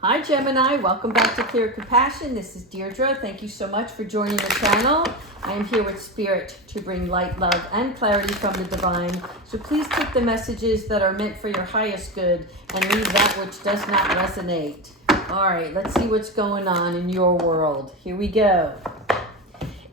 Hi Gemini, welcome back to Clear Compassion. This is Deirdre. Thank you so much for joining the channel. I am here with Spirit to bring light, love, and clarity from the divine. So please take the messages that are meant for your highest good and leave that which does not resonate. All right, let's see what's going on in your world. Here we go.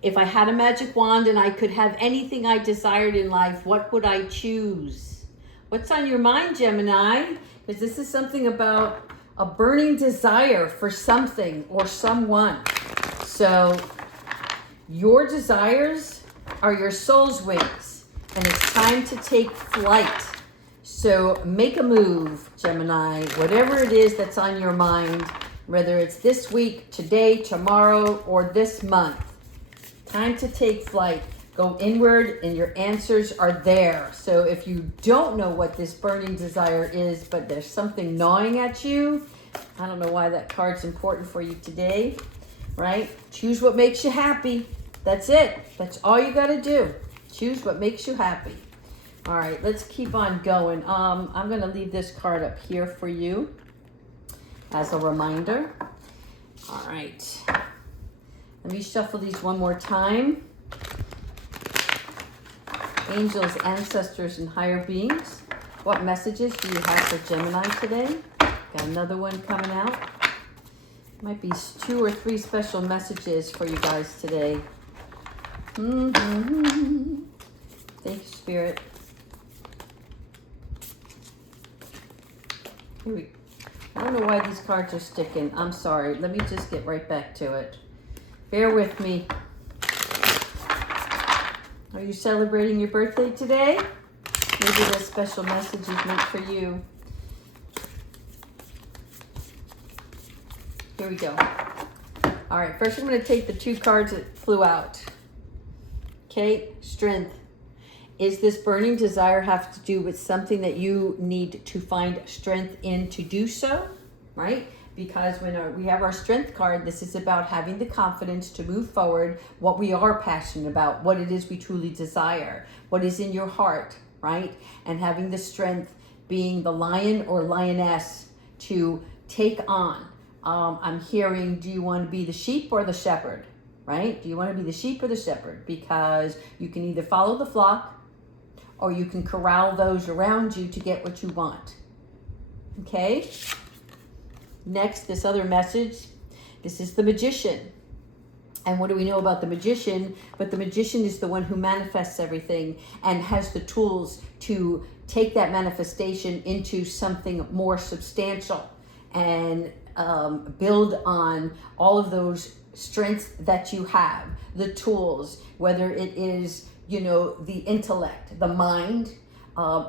If I had a magic wand and I could have anything I desired in life, what would I choose? What's on your mind, Gemini? Because this is something about a burning desire for something or someone. So your desires are your soul's wings, and it's time to take flight. So make a move, Gemini, whatever it is that's on your mind, whether it's this week, today, tomorrow, or this month. Time to take flight. Go inward and your answers are there. So if you don't know what this burning desire is, but there's something gnawing at you, I don't know why that card's important for you today, right? Choose what makes you happy. That's it. That's all you got to do. Choose what makes you happy. All right, let's keep on going. I'm going to leave this card up here for you as a reminder. All right. Let me shuffle these one more time. Angels, ancestors, and higher beings, what messages do you have for Gemini today? Got another one coming out. Might be 2 or 3 special messages for you guys today. Thank you, Spirit. I don't know why these cards are sticking. I'm sorry. Let me just get right back to it. Bear with me. Are you celebrating your birthday today? Maybe this special message is meant for you. Here we go. All right, first I'm going to take the 2 cards that flew out. Okay, strength. Is this burning desire have to do with something that you need to find strength in to do so? Right? Because when we have our strength card, this is about having the confidence to move forward, what we are passionate about, what it is we truly desire, what is in your heart, right? And having the strength being the lion or lioness to take on. I'm hearing, do you want to be the sheep or the shepherd, right? Do you want to be the sheep or the shepherd? Because you can either follow the flock or you can corral those around you to get what you want. Okay? Next, this other message, this is the magician. And what do we know about the magician? But the magician is the one who manifests everything and has the tools to take that manifestation into something more substantial and build on all of those strengths that you have, the tools, whether it is, the intellect, the mind,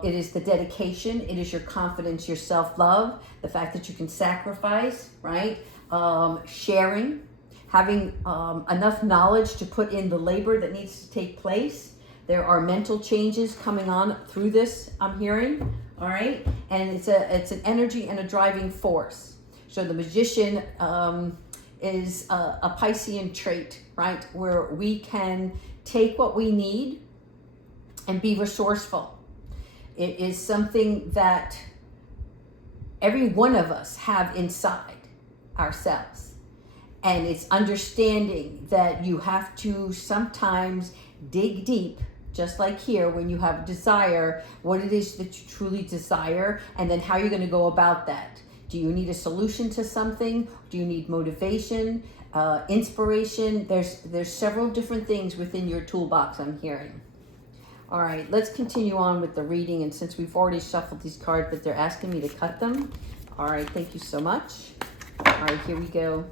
it is the dedication, it is your confidence, your self-love, the fact that you can sacrifice, right? Sharing, having enough knowledge to put in the labor that needs to take place. There are mental changes coming on through this, I'm hearing, all right? And it's an energy and a driving force. So the magician is a Piscean trait, right? Where we can take what we need and be resourceful. It is something that every one of us have inside ourselves. And it's understanding that you have to sometimes dig deep, just like here, when you have desire, what it is that you truly desire, and then how you're going to go about that. Do you need a solution to something? Do you need motivation, inspiration? There's several different things within your toolbox, I'm hearing. All right, let's continue on with the reading. And since we've already shuffled these cards, but they're asking me to cut them. All right, thank you so much. All right, here we go.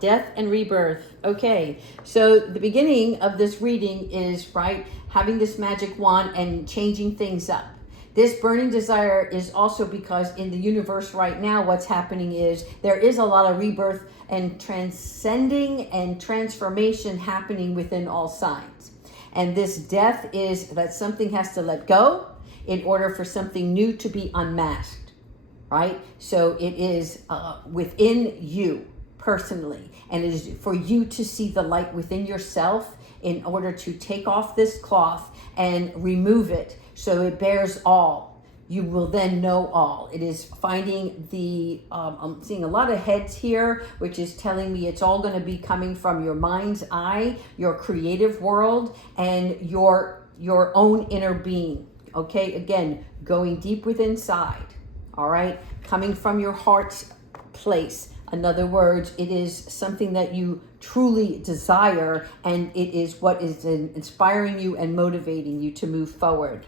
Death and rebirth. Okay, so the beginning of this reading is, right, having this magic wand and changing things up. This burning desire is also because in the universe right now, what's happening is there is a lot of rebirth and transcending and transformation happening within all signs. And this death is that something has to let go in order for something new to be unmasked, right? So it is within you personally, and it is for you to see the light within yourself in order to take off this cloth and remove it so it bears all you will then know all. It is finding the, I'm seeing a lot of heads here, which is telling me it's all going to be coming from your mind's eye, your creative world, and your own inner being. Okay, again, going deep within inside. All right, coming from your heart's place. In other words, it is something that you truly desire, and it is what is inspiring you and motivating you to move forward.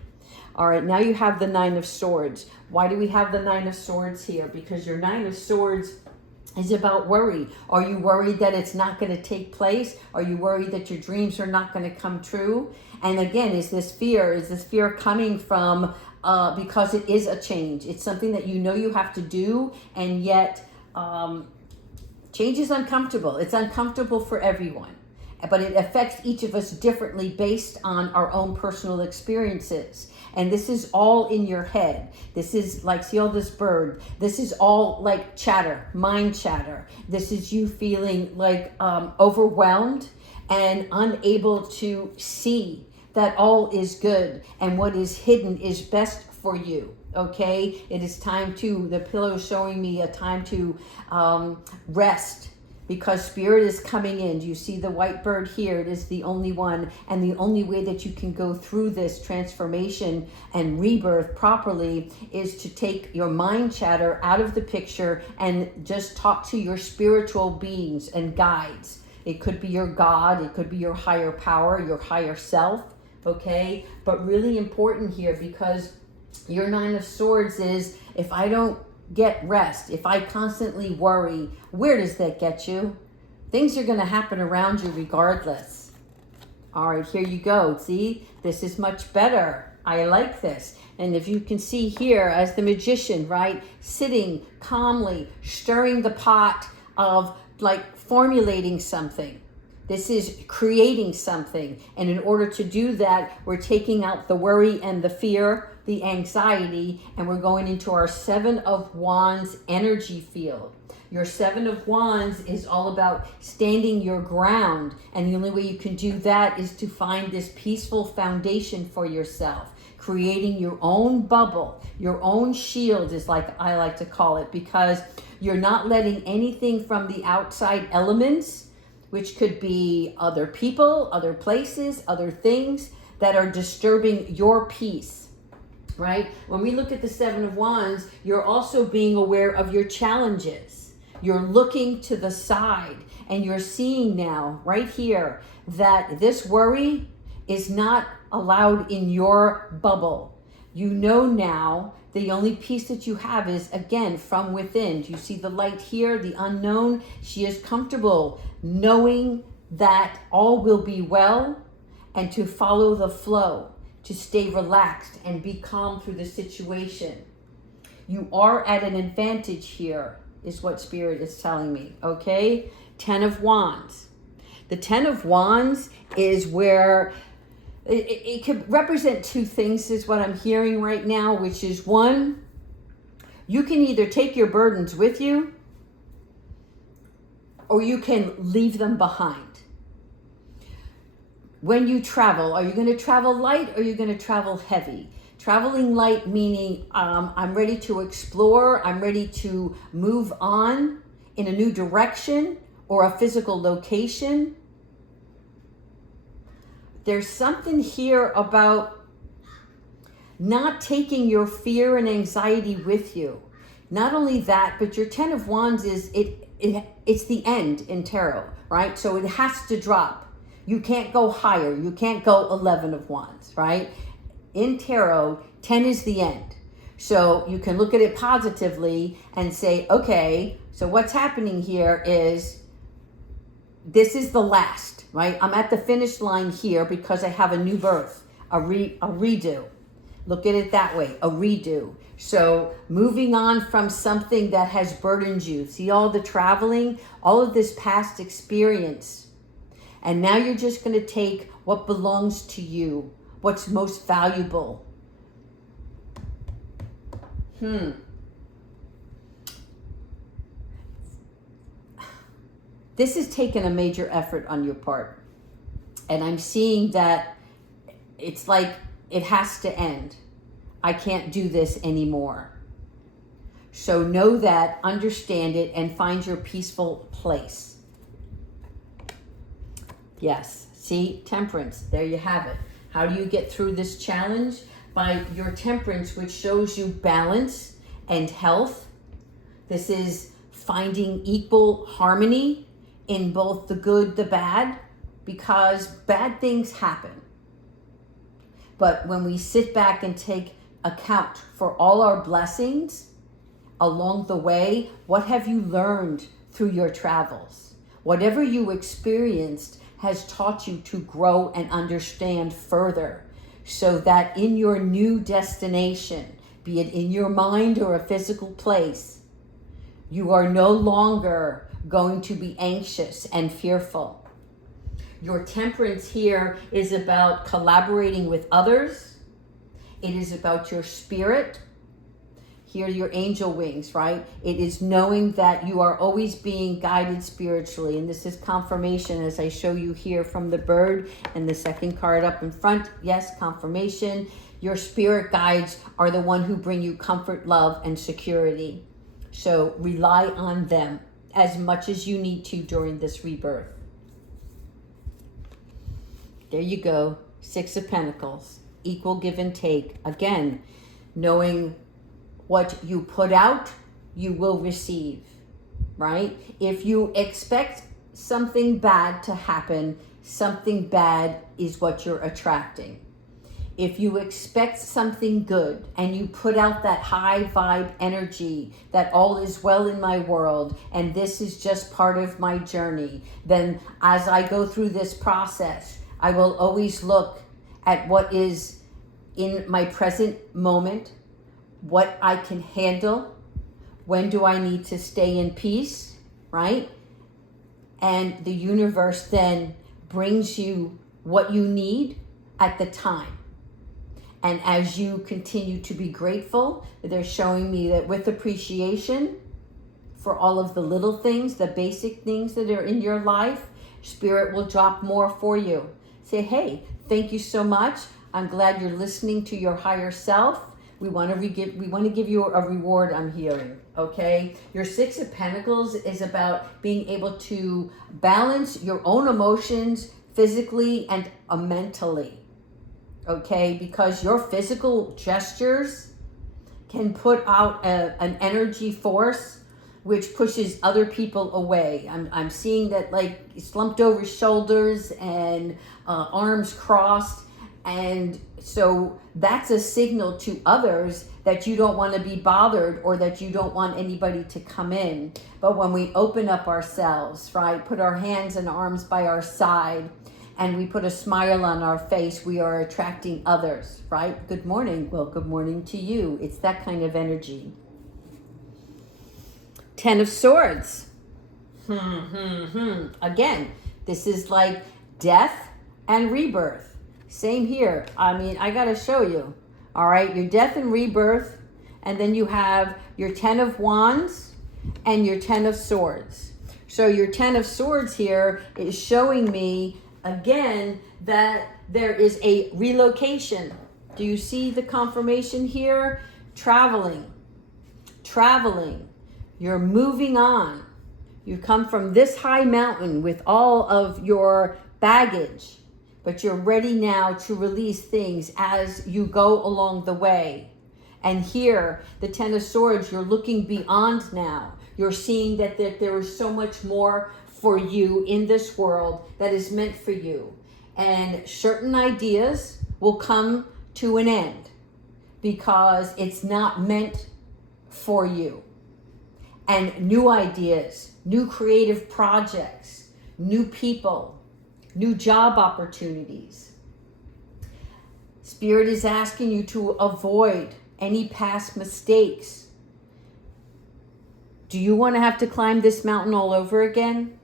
All right, now you have the Nine of Swords. Why do we have the Nine of Swords here? Because your Nine of Swords is about worry. Are you worried that it's not going to take place? Are you worried that your dreams are not going to come true? And again, is this fear coming from, because it is a change. It's something that you know you have to do, and yet change is uncomfortable. It's uncomfortable for everyone, but it affects each of us differently based on our own personal experiences. And this is all in your head. This is like, see all this bird? This is all like chatter, mind chatter. This is you feeling like overwhelmed and unable to see that all is good and what is hidden is best for you. Okay, it is time to, the pillow is showing me a time to rest, because spirit is coming in. Do you see the white bird here? It is the only one, and the only way that you can go through this transformation and rebirth properly is to take your mind chatter out of the picture and just talk to your spiritual beings and guides. It could be your God, it could be your higher power, your higher self, okay? But really important here, because your Nine of Swords is, if I don't get rest, if I constantly worry, where does that get you? Things are going to happen around you regardless. All right, here you go. See, this is much better. I like this. And if you can see here as the magician, right, sitting calmly, stirring the pot of like formulating something. This is creating something. And in order to do that, we're taking out the worry and the fear, the anxiety, and we're going into our Seven of Wands energy field. Your Seven of Wands is all about standing your ground. And the only way you can do that is to find this peaceful foundation for yourself. Creating your own bubble, your own shield is like I like to call it, because you're not letting anything from the outside elements, which could be other people, other places, other things that are disturbing your peace, right? When we look at the Seven of Wands, you're also being aware of your challenges. You're looking to the side and you're seeing now, right here, that this worry is not allowed in your bubble. You know now the only peace that you have is, again, from within. Do you see the light here, the unknown? She is comfortable knowing that all will be well, and to follow the flow, to stay relaxed and be calm through the situation. You are at an advantage here, is what Spirit is telling me, okay? Ten of Wands. The Ten of Wands is where it could represent two things, is what I'm hearing right now, which is one, you can either take your burdens with you or you can leave them behind. When you travel, are you going to travel light or are you going to travel heavy? Traveling light meaning I'm ready to explore, I'm ready to move on in a new direction or a physical location. There's something here about not taking your fear and anxiety with you. Not only that, but your Ten of Wands is, it's the end in tarot, right? So it has to drop. You can't go higher. You can't go 11 of Wands, right? In tarot, 10 is the end. So you can look at it positively and say, okay, so what's happening here is this is the last, right? I'm at the finish line here because I have a new birth, a redo. Look at it that way, a redo. So moving on from something that has burdened you. See all the traveling, all of this past experience. And now you're just going to take what belongs to you, what's most valuable. This has taken a major effort on your part. And I'm seeing that it's like it has to end. I can't do this anymore. So know that, understand it, and find your peaceful place. Yes, see, temperance, there you have it. How do you get through this challenge? By your temperance, which shows you balance and health. This is finding equal harmony in both the good, the bad, because bad things happen. But when we sit back and take account for all our blessings along the way, what have you learned through your travels? Whatever you experienced has taught you to grow and understand further, so that in your new destination, be it in your mind or a physical place, you are no longer going to be anxious and fearful. Your temperance here is about collaborating with others. It is about your spirit. Here, your angel wings, right? It is knowing that you are always being guided spiritually. And this is confirmation, as I show you here from the bird and the second card up in front. Yes, confirmation. Your spirit guides are the one who bring you comfort, love, and security. So rely on them as much as you need to during this rebirth. There you go. 6 of Pentacles. Equal give and take. Again, knowing what you put out, you will receive, right? If you expect something bad to happen, something bad is what you're attracting. If you expect something good and you put out that high vibe energy that all is well in my world and this is just part of my journey, then as I go through this process, I will always look at what is in my present moment, what I can handle, when do I need to stay in peace, right? And the universe then brings you what you need at the time. And as you continue to be grateful, they're showing me that with appreciation for all of the little things, the basic things that are in your life, Spirit will drop more for you. Say, hey, thank you so much. I'm glad you're listening to your higher self. We want to give you a reward, I'm hearing, okay? Your 6 of Pentacles is about being able to balance your own emotions physically and mentally, okay? Because your physical gestures can put out an energy force which pushes other people away. I'm seeing that, like, slumped over shoulders and arms crossed. And so that's a signal to others that you don't want to be bothered or that you don't want anybody to come in. But when we open up ourselves, right, put our hands and arms by our side and we put a smile on our face, we are attracting others, right? Good morning. Well, good morning to you. It's that kind of energy. 10 of Swords. Again, this is like death and rebirth. Same here. I mean, I got to show you. All right, your death and rebirth, and then you have your 10 of Wands and your 10 of Swords. So your 10 of Swords here is showing me, again, that there is a relocation. Do you see the confirmation here? Traveling. You're moving on. You come from this high mountain with all of your baggage, but you're ready now to release things as you go along the way. And here, the 10 of Swords, you're looking beyond now. You're seeing that there is so much more for you in this world that is meant for you. And certain ideas will come to an end because it's not meant for you. And new ideas, new creative projects, new people, new job opportunities. Spirit is asking you to avoid any past mistakes. Do you want to have to climb this mountain all over again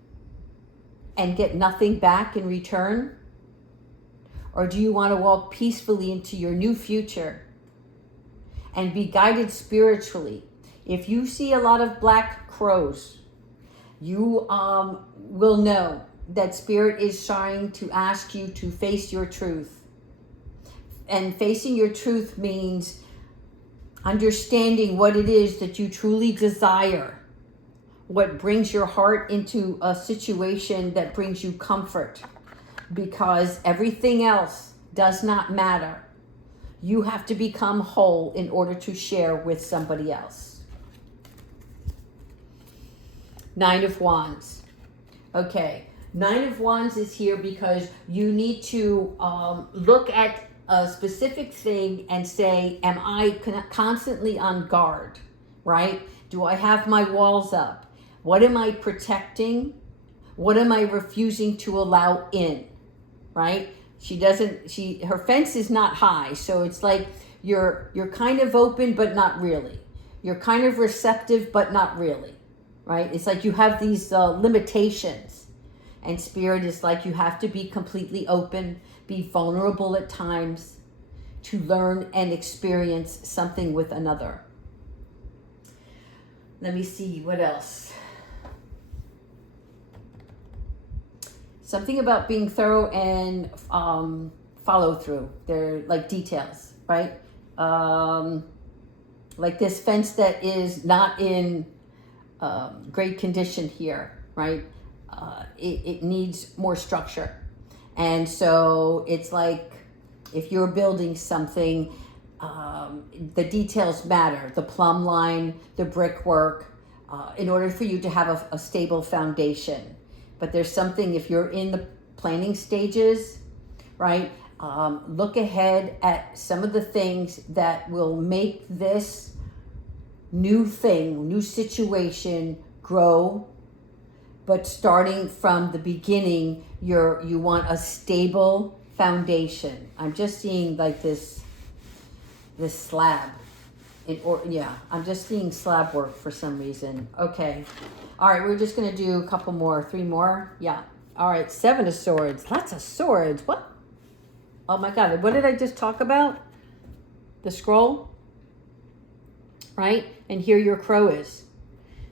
and get nothing back in return? Or do you want to walk peacefully into your new future and be guided spiritually? If you see a lot of black crows, you will know that Spirit is trying to ask you to face your truth. And facing your truth means understanding what it is that you truly desire, what brings your heart into a situation that brings you comfort, because everything else does not matter. You have to become whole in order to share with somebody else. Nine of Wands. Okay, Nine of Wands is here because you need to look at a specific thing and say, am I constantly on guard, right? Do I have my walls up? What am I protecting? What am I refusing to allow in, right? Her fence is not high, so it's like you're kind of open, but not really. You're kind of receptive, but not really, right? It's like you have these limitations, and Spirit is like you have to be completely open, be vulnerable at times to learn and experience something with another. Let me see, what else? Something about being thorough and follow through. They're like details, right? Like this fence that is not in great condition here, right? It needs more structure. And so it's like if you're building something, the details matter. The plumb line, the brickwork, in order for you to have a stable foundation. But there's something, if you're in the planning stages, right, look ahead at some of the things that will make this new thing, new situation grow. But starting from the beginning, you want a stable foundation. I'm just seeing like this slab. I'm just seeing slab work for some reason. Okay. All right, we're just going to do a couple more, 3 more. Yeah. All right, 7 of Swords. Lots of swords. What? Oh my God. What did I just talk about? The scroll? Right? And here your crow is.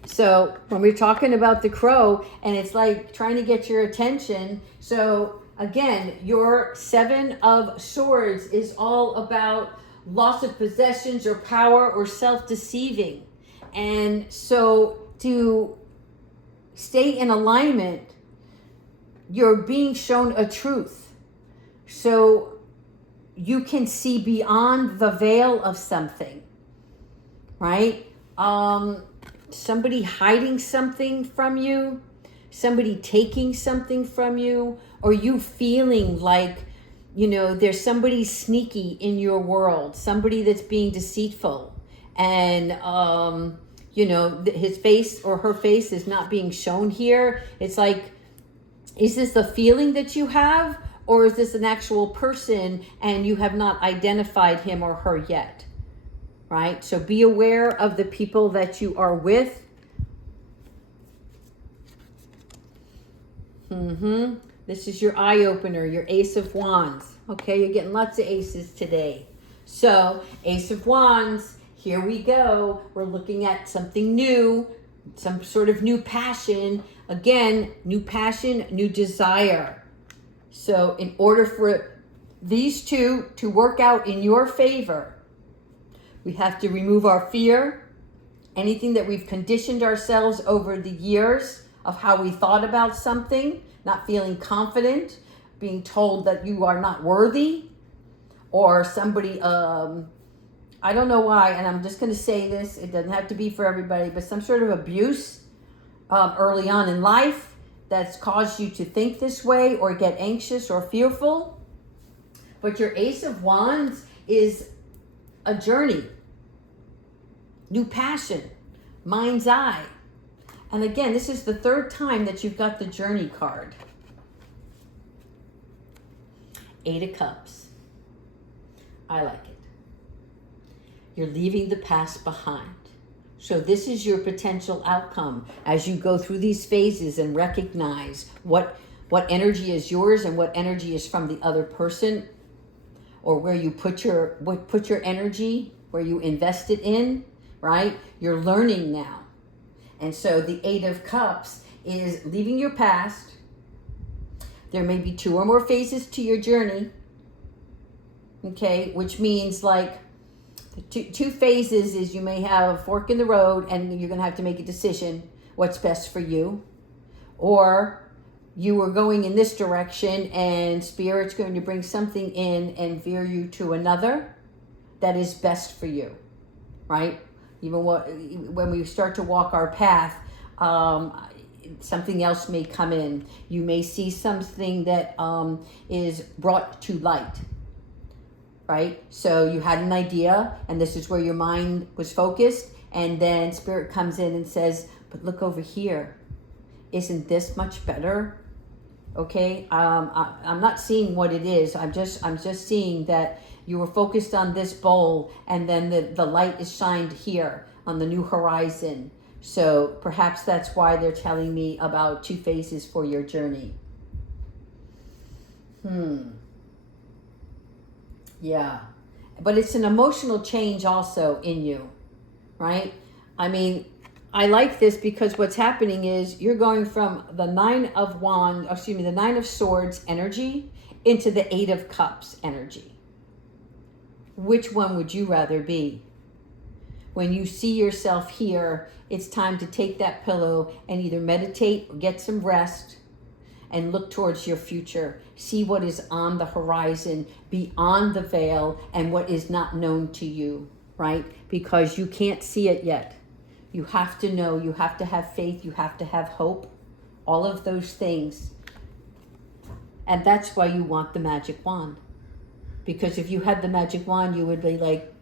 So when we're talking about the crow, and it's like trying to get your attention. So again, your 7 of Swords is all about loss of possessions or power or self-deceiving. And so to stay in alignment, you're being shown a truth. So you can see beyond the veil of something, right? Somebody hiding something from you, somebody taking something from you, or you feeling like, there's somebody sneaky in your world, somebody that's being deceitful, and his face or her face is not being shown here. It's like, is this a feeling that you have, or is this an actual person and you have not identified him or her yet? Right? So be aware of the people that you are with. This is your eye opener, your Ace of Wands. Okay, you're getting lots of aces today. So, Ace of Wands, here we go. We're looking at something new, some sort of new passion. Again, new passion, new desire. So, in order for these two to work out in your favor, we have to remove our fear, anything that we've conditioned ourselves over the years of how we thought about something, not feeling confident, being told that you are not worthy, or somebody, I don't know why, and I'm just going to say this, it doesn't have to be for everybody, but some sort of abuse early on in life that's caused you to think this way or get anxious or fearful. But your Ace of Wands is a journey, new passion, mind's eye. And again, this is the 3rd time that you've got the journey card. 8 of Cups. I like it. You're leaving the past behind. So this is your potential outcome as you go through these phases and recognize what energy is yours and what energy is from the other person, or where you put your energy, where you invest it in, right? You're learning now. And so the 8 of Cups is leaving your past. There may be 2 or more phases to your journey, okay? Which means like Two phases is you may have a fork in the road and you're going to have to make a decision what's best for you. Or you were going in this direction and Spirit's going to bring something in and veer you to another that is best for you, right? Even when we start to walk our path, something else may come in. You may see something that is brought to light, right? So you had an idea and this is where your mind was focused, and then Spirit comes in and says, but look over here. Isn't this much better? Okay, I'm not seeing what it is. I'm just seeing that you were focused on this bowl, and then the light is shined here on the new horizon. So perhaps that's why they're telling me about two phases for your journey. Yeah, but it's an emotional change also in you, right? I mean, I like this because what's happening is you're going from the Nine of Swords energy into the Eight of Cups energy. Which one would you rather be? When you see yourself here, it's time to take that pillow and either meditate or get some rest and look towards your future. See what is on the horizon, beyond the veil, and what is not known to you, right? Because you can't see it yet. You have to know, you have to have faith, you have to have hope, all of those things. And that's why you want the magic wand. Because if you had the magic wand, you would be like,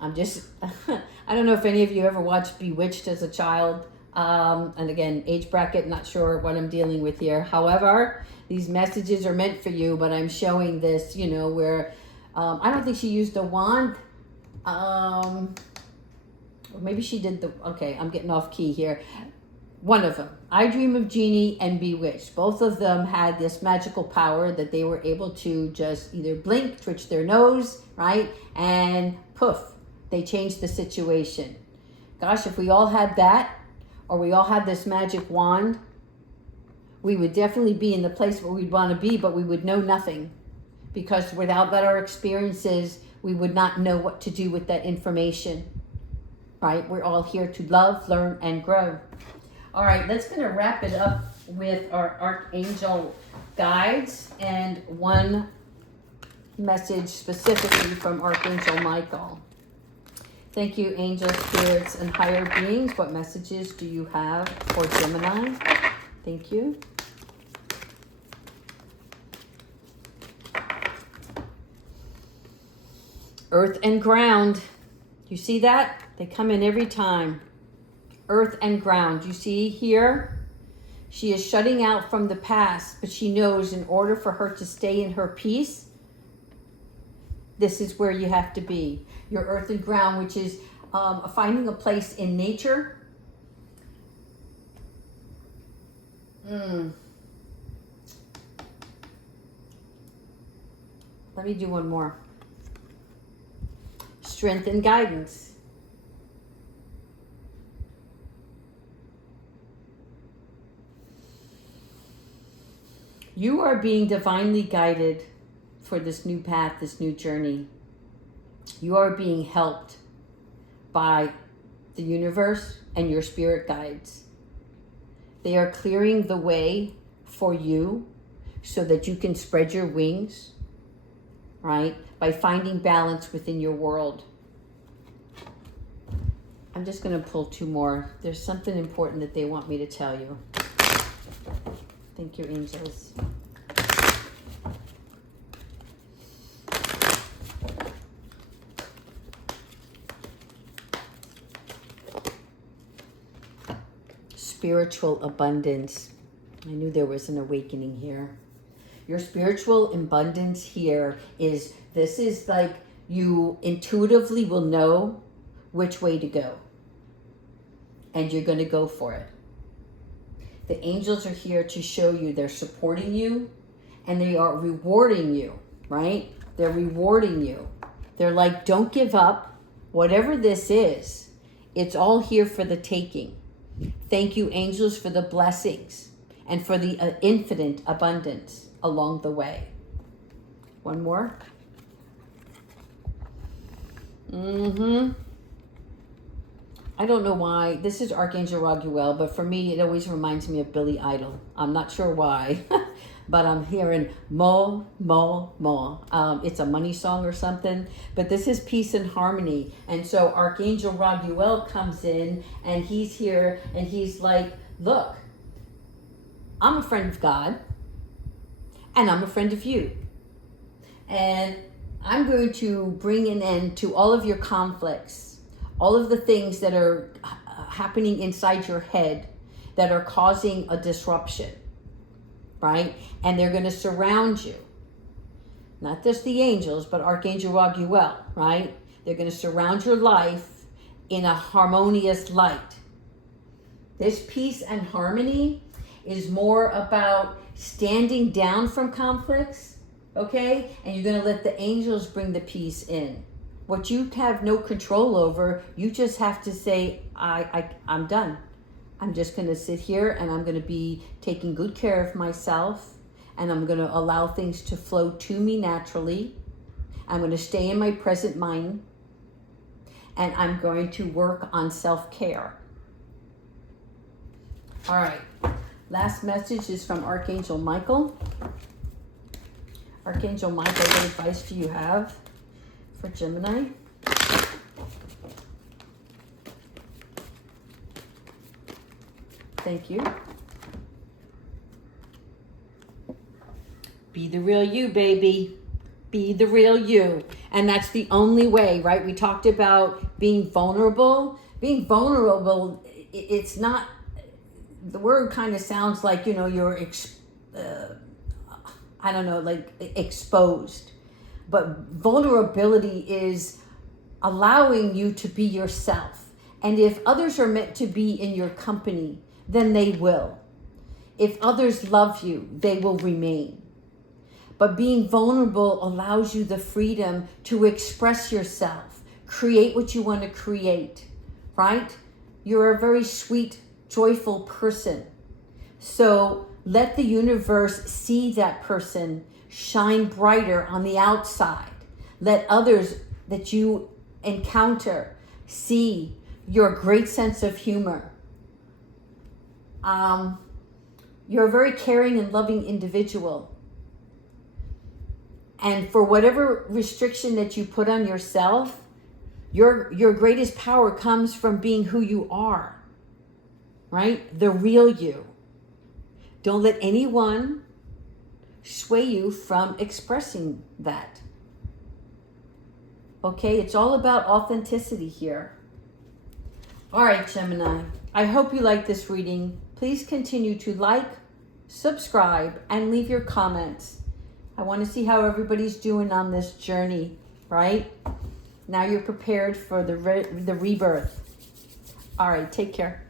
I don't know if any of you ever watched Bewitched as a child. And again, age bracket, not sure what I'm dealing with here. However, these messages are meant for you, but I'm showing this, where I don't think she used a wand. Or maybe she did okay, I'm getting off key here. One of them, I Dream of Jeannie and Bewitched. Both of them had this magical power that they were able to just either blink, twitch their nose, right? And poof, they changed the situation. Gosh, if we all had that, or we all had this magic wand, we would definitely be in the place where we'd want to be, but we would know nothing. Because without our experiences, we would not know what to do with that information. Right? We're all here to love, learn, and grow. All right, let's going to wrap it up with our Archangel guides and one message specifically from Archangel Michael. Thank you, angels, spirits, and higher beings. What messages do you have for Gemini? Thank you. Earth and ground. You see that? They come in every time. Earth and ground. You see here? She is shutting out from the past, but she knows in order for her to stay in her peace, this is where you have to be. Your earth and ground, which is finding a place in nature. Let me do one more. Strength and guidance. You are being divinely guided for this new path, this new journey. You are being helped by the universe and your spirit guides. They are clearing the way for you so that you can spread your wings, right? By finding balance within your world. I'm just going to pull two more. There's something important that they want me to tell you. Thank you, angels. Spiritual abundance. I knew there was an awakening here. Your spiritual abundance here is like you intuitively will know which way to go. And you're going to go for it. The angels are here to show you they're supporting you and they are rewarding you, right? They're rewarding you. They're like, don't give up. Whatever this is, it's all here for the taking. Thank you, angels, for the blessings and for the infinite abundance along the way. One more. Mm-hmm. I don't know why. This is Archangel Raguel, but for me, it always reminds me of Billy Idol. I'm not sure why, but I'm hearing mo, mo, mo. It's a money song or something, but this is peace and harmony. And so Archangel Raguel comes in and he's here and he's like, look, I'm a friend of God and I'm a friend of you. And I'm going to bring an end to all of your conflicts, all of the things that are happening inside your head that are causing a disruption, right? And they're going to surround you. Not just the angels, but Archangel Raguel, right? They're going to surround your life in a harmonious light. This peace and harmony is more about standing down from conflicts, okay? And you're going to let the angels bring the peace in. What you have no control over, you just have to say, I'm done. I'm just going to sit here and I'm going to be taking good care of myself and I'm going to allow things to flow to me naturally. I'm going to stay in my present mind and I'm going to work on self-care. All right. Last message is from Archangel Michael. Archangel Michael, what advice do you have for Gemini? Thank you. Be the real you, baby. Be the real you. And that's the only way, right? We talked about being vulnerable. Being vulnerable, it's not, the word kind of sounds like, you know, you're, I don't know, like exposed. But vulnerability is allowing you to be yourself. And if others are meant to be in your company, then they will. If others love you, they will remain. But being vulnerable allows you the freedom to express yourself, create what you want to create, right? You're a very sweet, joyful person. So let the universe see that person shine brighter on the outside. Let others that you encounter see your great sense of humor. You're a very caring and loving individual. And for whatever restriction that you put on yourself, your greatest power comes from being who you are, right? The real you. Don't let anyone sway you from expressing that. Okay, it's all about authenticity here. All right, Gemini, I hope you like this reading. Please continue to like, subscribe, and leave your comments. I want to see how everybody's doing on this journey, right? Now you're prepared for the rebirth. All right, take care.